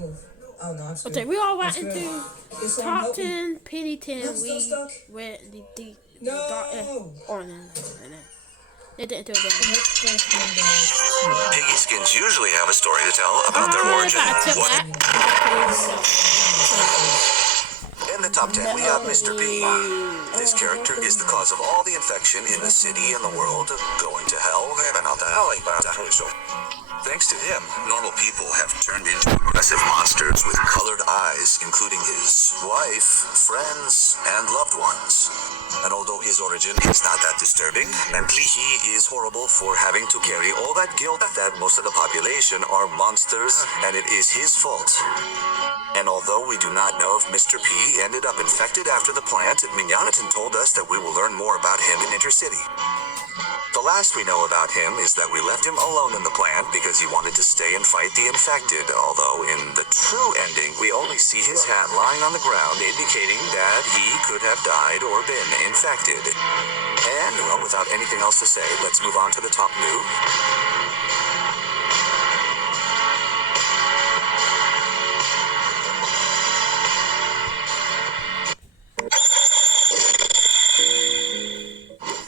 move. Oh no, I'm screwed. Okay, we all went I'm into Can someone top help me? 10, penny 10. I'm still We stuck. read the No. or no. They didn't do it. Piggy skins usually have a story to tell about their origin. In the top 10, we have Mr. P. This character is the cause of all the infection in the city and the world, going to hell. Thanks to him, normal people have turned into aggressive monsters with colored eyes, including his wife, friends, and loved ones. And although his origin is not that disturbing, mentally he is horrible for having to carry all that guilt that most of the population are monsters, and it is his fault. And although we do not know if Mr. P ended up infected after the plant, Mignonatan told us that we will learn more about him in Intercity. The last we know about him is that we left him alone in the plant because he wanted to stay and fight the infected, although in the true ending, we only see his hat lying on the ground, indicating that he could have died or been infected. And, well, without anything else to say, let's move on to the top new.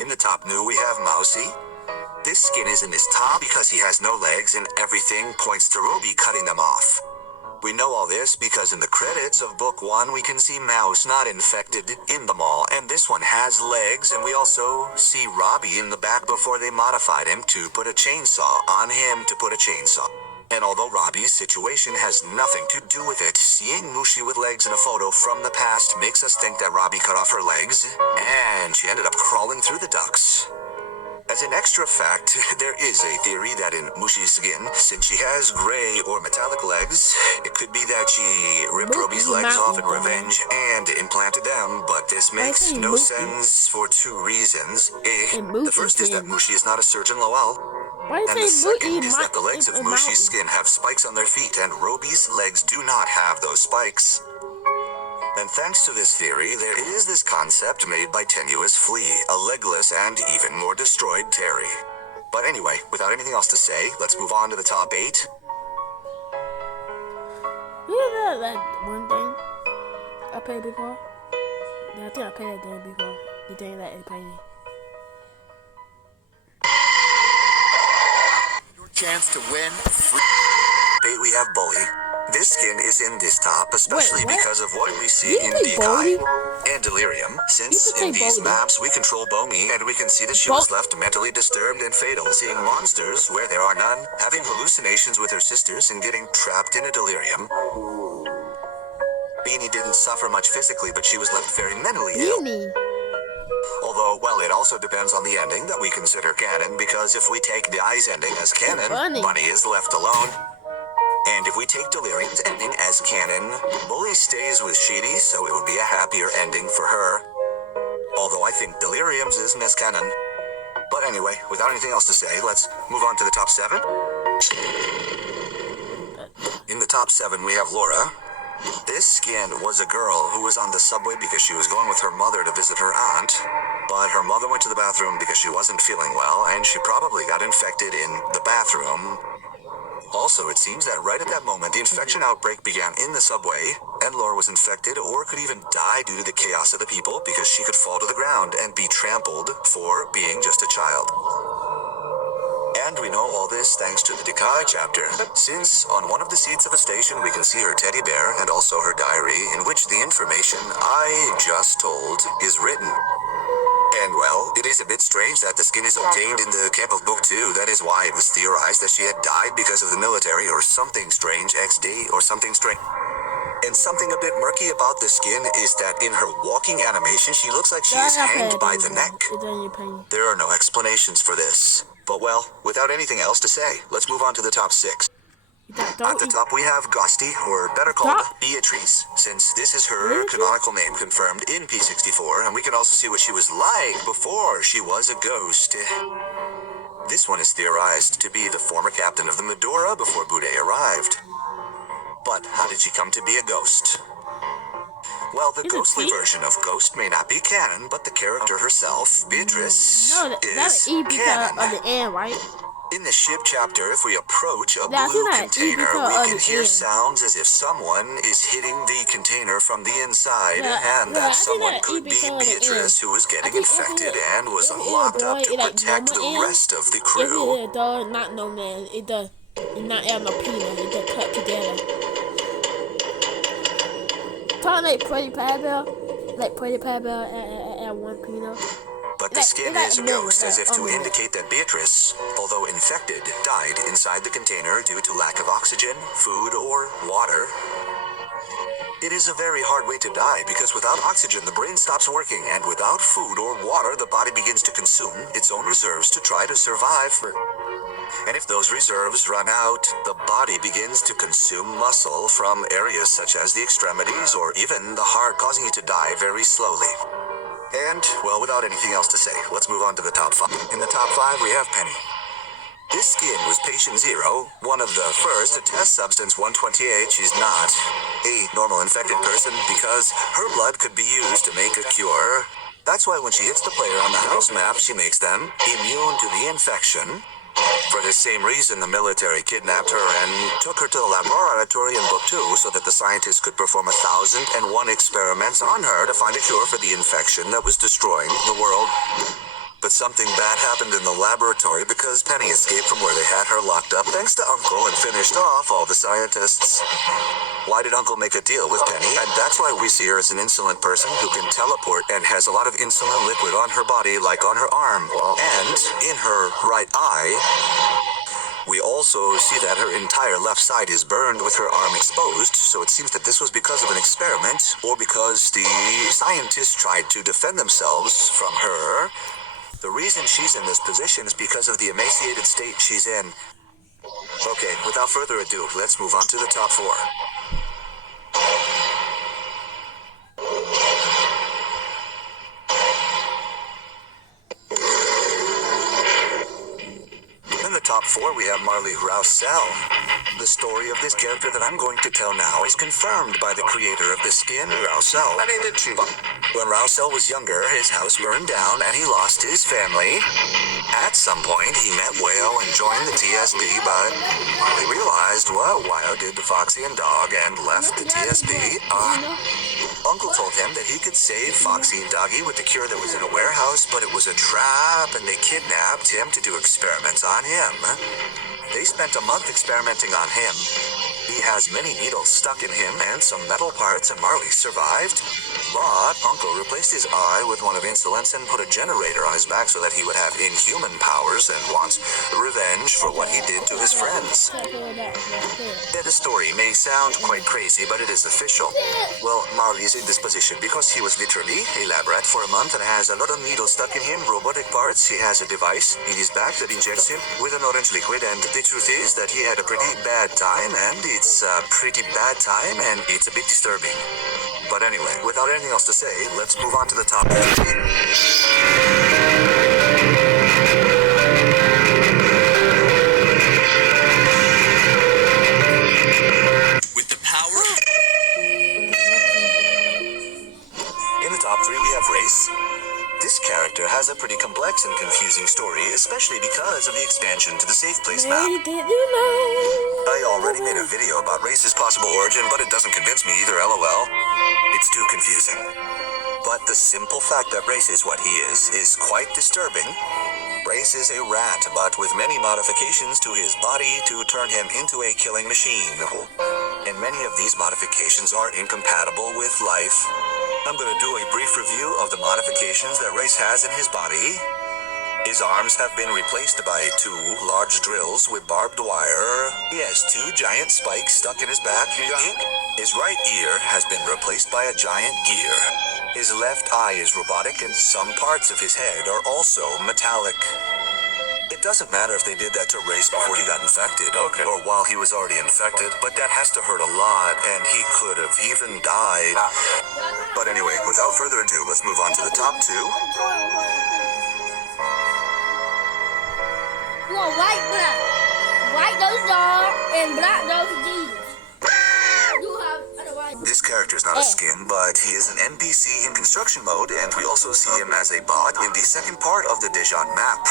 In the top new, we have Mousy. This skin is in his top because he has no legs and everything points to Ruby cutting them off. We know all this because in the credits of Book 1 we can see Mouse not infected in the mall, and this one has legs, and we also see Robbie in the back before they modified him to put a chainsaw on him to put a chainsaw. And although Robbie's situation has nothing to do with it, seeing Mushi with legs in a photo from the past makes us think that Robbie cut off her legs, and she ended up crawling through the ducts. As an extra fact, there is a theory that in Mushi's skin, since she has gray or metallic legs, it could be that she ripped Robbie's legs off in revenge and implanted them, but this makes no sense for two reasons. The first is that Mushi is not a surgeon Lowell, and the second is that the legs of Mushi's skin have spikes on their feet, and Robbie's legs do not have those spikes. And thanks to this theory, there is this concept made by Tenuous Flea, a legless and even more destroyed Terry. But anyway, without anything else to say, let's move on to the top 8. You know that one thing I played before? Yeah, I think I played that game before. The thing that it played. Your chance to win free. 8, we have Bully. This skin is in this top, especially because of what we see in Dekai and Delirium. Since in these maps we control Bomi, and we can see that she was left mentally disturbed and fatal, seeing monsters where there are none, having hallucinations with her sisters, and getting trapped in a delirium. Beanie didn't suffer much physically, but she was left very mentally ill. Although, well, it also depends on the ending that we consider canon, because if we take Dai's ending as canon, Bunny is left alone. And if we take Delirium's ending as canon, Bully stays with Sheedy, so it would be a happier ending for her. Although I think Delirium's is miscanon. But anyway, without anything else to say, let's move on to the top 7. In the top 7, we have Laura. This skin was a girl who was on the subway because she was going with her mother to visit her aunt. But her mother went to the bathroom because she wasn't feeling well, and she probably got infected in the bathroom. Also, it seems that right at that moment, the infection outbreak began in the subway, and Laura was infected or could even die due to the chaos of the people because she could fall to the ground and be trampled for being just a child. And we know all this thanks to the Dekai chapter, since on one of the seats of a station we can see her teddy bear and also her diary, in which the information I just told is written. And well, it is a bit strange that the skin is obtained in the camp of Book 2. That is why it was theorized that she had died because of the military or something strange XD or something strange. And something a bit murky about the skin is that in her walking animation, she looks like she is hanged by the neck. There are no explanations for this. But well, without anything else to say, let's move on to the top 6. At the top we have Ghosty, or better called Beatrice, since this is her canonical name confirmed in P64, and we can also see what she was like before she was a ghost. This one is theorized to be the former captain of the Medora before Bude arrived. But how did she come to be a ghost? Well, the ghostly version of Ghost may not be canon, but the character herself, Beatrice, is canon. Of the end, right? In the ship chapter, if we approach a Yeah, I blue think that container, Evie we told can us hear in. sounds as if someone is hitting the container from the inside, and I that think someone that could Evie be told us Beatrice, who was I getting think infected and was if locked up boy, to it like protect normal the end. rest of the If crew. it a dog, not no man, it does. It not have no penis. It just cut together. Kind of like Pretty Pabell at one penis. But the skin It like is a middle, ghost, as if to middle. indicate that Beatrice, although infected, died inside the container due to lack of oxygen, food, or water. It is a very hard way to die because without oxygen, the brain stops working, and without food or water, the body begins to consume its own reserves to try to survive. And if those reserves run out, the body begins to consume muscle from areas such as the extremities or even the heart, causing it to die very slowly. And, well, without anything else to say, let's move on to the top 5. In the top 5, we have Penny. This skin was patient 0, one of the first to test substance 128. She's not a normal infected person because her blood could be used to make a cure. That's why when she hits the player on the house map, she makes them immune to the infection. For the same reason, the military kidnapped her and took her to the laboratory in Book 2 so that the scientists could perform 1,001 experiments on her to find a cure for the infection that was destroying the world. But something bad happened in the laboratory because Penny escaped from where they had her locked up thanks to Uncle and finished off all the scientists. Why did Uncle make a deal with Penny? And that's why we see her as an insolent person who can teleport and has a lot of insulin liquid on her body, like on her arm. And in her right eye, we also see that her entire left side is burned with her arm exposed, so it seems that this was because of an experiment or because the scientists tried to defend themselves from her. The reason she's in this position is because of the emaciated state she's in. Okay, without further ado, let's move on to the top 4. In the top 4, we have Marley Rousseau. The story of this character that I'm going to tell now is confirmed by the creator of the skin, Rousseau. When Rousseau was younger, his house burned down and he lost his family. At some point, he met Whale and joined the TSB, but he realized, well, why did the Foxy and Dog and left the TSB? Uncle told him that he could save Foxy and Doggy with the cure that was in a warehouse, but it was a trap, and they kidnapped him to do experiments on him. They spent a month experimenting on him. He has many needles stuck in him and some metal parts, and Marley survived. But Uncle replaced his eye with one of insolence and put a generator on his back so that he would have inhuman powers and wants revenge for what he did to his friends. Yeah, the story may sound quite crazy, but it is official. Well, Marley is in this position because he was literally a lab rat for a month and has a lot of needles stuck in him, robotic parts. He has a device in his back that injects him with an orange liquid, and the truth is that he had a pretty bad time, and it's a pretty bad time, and it's a bit disturbing. But anyway, without anything else to say, let's move on to the top 3. With the power... In the top 3, we have Race. This character has a pretty complex and confusing story, especially because of the expansion to the Safe Place map. I already made a video about Race's possible origin, but it doesn't convince me either, lol. It's too confusing. But the simple fact that Race is what he is quite disturbing. Race is a rat, but with many modifications to his body to turn him into a killing machine. And many of these modifications are incompatible with life. I'm going to do a brief review of the modifications that Race has in his body. His arms have been replaced by 2 large drills with barbed wire. He has 2 giant spikes stuck in his back. His right ear has been replaced by a giant gear. His left eye is robotic and some parts of his head are also metallic. It doesn't matter if they did that to Race before he got infected, or while he was already infected, but that has to hurt a lot, and he could have even died. But anyway, without further ado, let's move on to the top 2. Well, white black. White those dog and black those Jesus. This character is not a skin, but he is an NPC in construction mode, and we also see him as a bot in the second part of the Dijon map.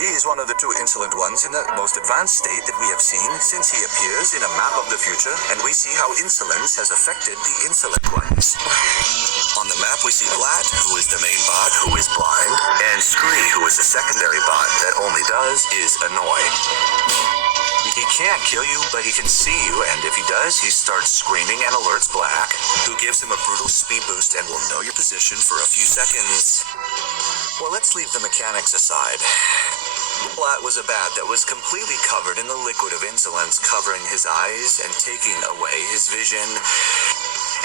He is one of the two insolent ones in the most advanced state that we have seen since he appears in a map of the future, and we see how insolence has affected the insolent ones. On the map, we see Blatt, who is the main bot, who is blind, and Scree, who is the secondary bot that only does is annoy. He can't kill you, but he can see you, and if he does, he starts screaming and alerts Black, who gives him a brutal speed boost and will know your position for a few seconds. Well, let's leave the mechanics aside. Blatt was a bat that was completely covered in the liquid of insolence, covering his eyes and taking away his vision.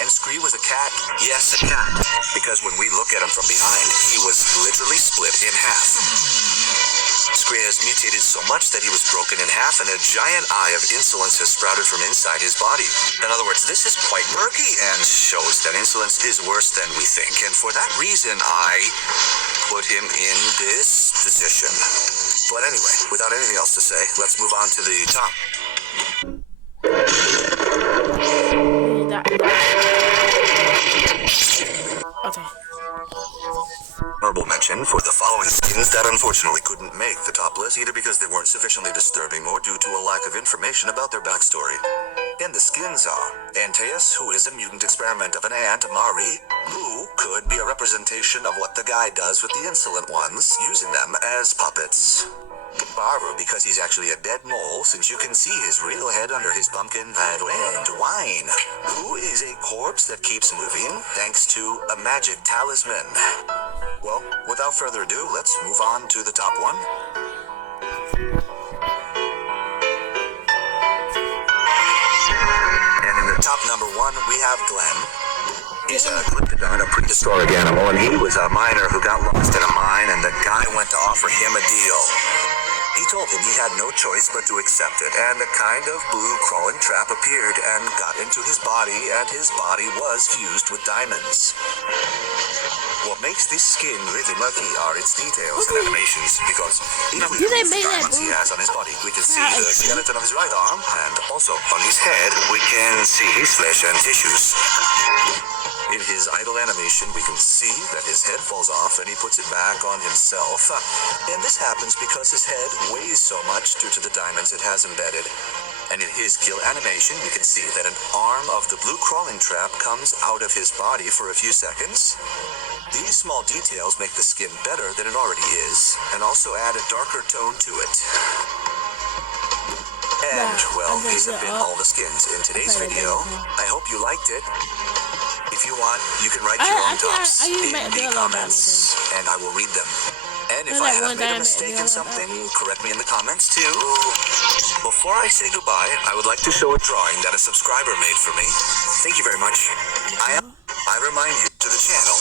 And Scree was a cat. Yes, a cat. Because when we look at him from behind, he was literally split in half. Scree has mutated so much that he was broken in half, and a giant eye of insolence has sprouted from inside his body. In other words, this is quite murky and shows that insolence is worse than we think. And for that reason, I put him in this position. But anyway, without anything else to say, let's move on to the top. Okay. Honorable mention for the following skins that unfortunately couldn't make the top list, either because they weren't sufficiently disturbing or due to a lack of information about their backstory. And the skins are Antaeus, who is a mutant experiment of an ant, Mari, who could be a representation of what the guy does with the insolent ones, using them as puppets. Barber, because he's actually a dead mole, since you can see his real head under his pumpkin. And Wine, who is a corpse that keeps moving thanks to a magic talisman. Well, without further ado, let's move on to the top one. And in the top number one, we have Glenn. He's a cryptodon, a prehistoric animal, and he was a miner who got lost in a mine, and the guy went to offer him a deal. He told him he had no choice but to accept it, and a kind of blue crawling trap appeared and got into his body, and his body was fused with diamonds. What makes this skin really murky are its details and animations, because even with the diamonds he has on his body, we can see the skeleton of his right arm, and also on his head, we can see his flesh and tissues. In his idle animation, we can see that his head falls off and he puts it back on himself. And this happens because his head weighs so much due to the diamonds it has embedded. And in his kill animation, you can see that an arm of the blue crawling trap comes out of his body for a few seconds. These small details make the skin better than it already is, and also add a darker tone to it. And, well, these have been all the skins in today's video. I hope you liked it. If you want, you can write your own tops in the comments, and I will read them. And if I have made a mistake in something, correct me in the comments too. Before I say goodbye, I would like to show a drawing that a subscriber made for me. Thank you very much. I remind you to the channel.